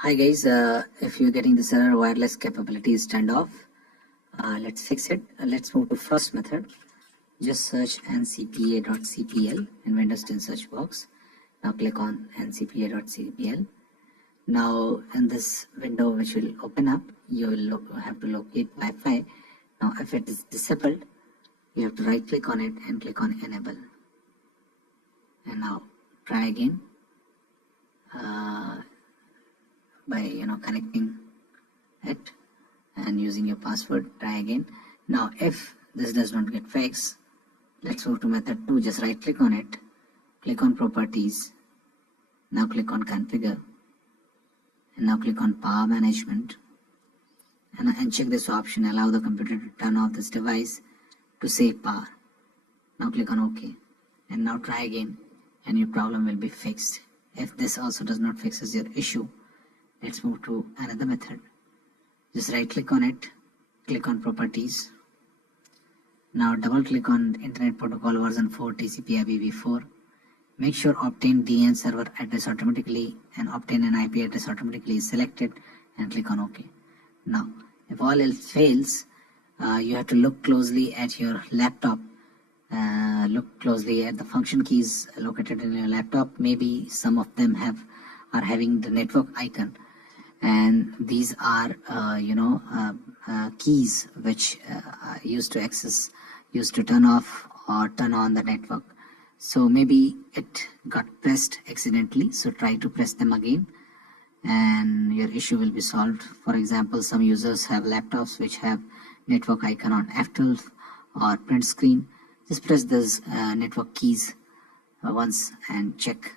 Hi guys, if you're getting this error, wireless capability is turned off. Let's fix it. Let's move to first method. Just search ncpa.cpl in Windows 10 search box. Now click on ncpa.cpl. Now in this window which will open up, you will have to locate Wi-Fi. Now if it is disabled, you have to right click on it and click on enable. And now try again. By connecting it and using your password. Try again. Now if this does not get fixed, let's go to method 2. Just right click on it, click on properties, now click on configure, and now click on power management, and check this option, allow the computer to turn off this device to save power. Now click on OK, and now try again and your problem will be fixed. If this also does not fixes your issue, let's move to another method. Just right click on it, click on properties. Now double click on Internet Protocol version 4 TCP IPv4. Make sure obtain DN server address automatically and obtain an IP address automatically is selected and click on OK. Now if all else fails, you have to look closely at your laptop. Look closely at the function keys located in your laptop. Maybe some of them are having the network icon, and these are keys which used to turn off or turn on the network. So maybe it got pressed accidentally, so try to press them again and your issue will be solved. For example, some users have laptops which have network icon on F12 or print screen. Just press those network keys once and check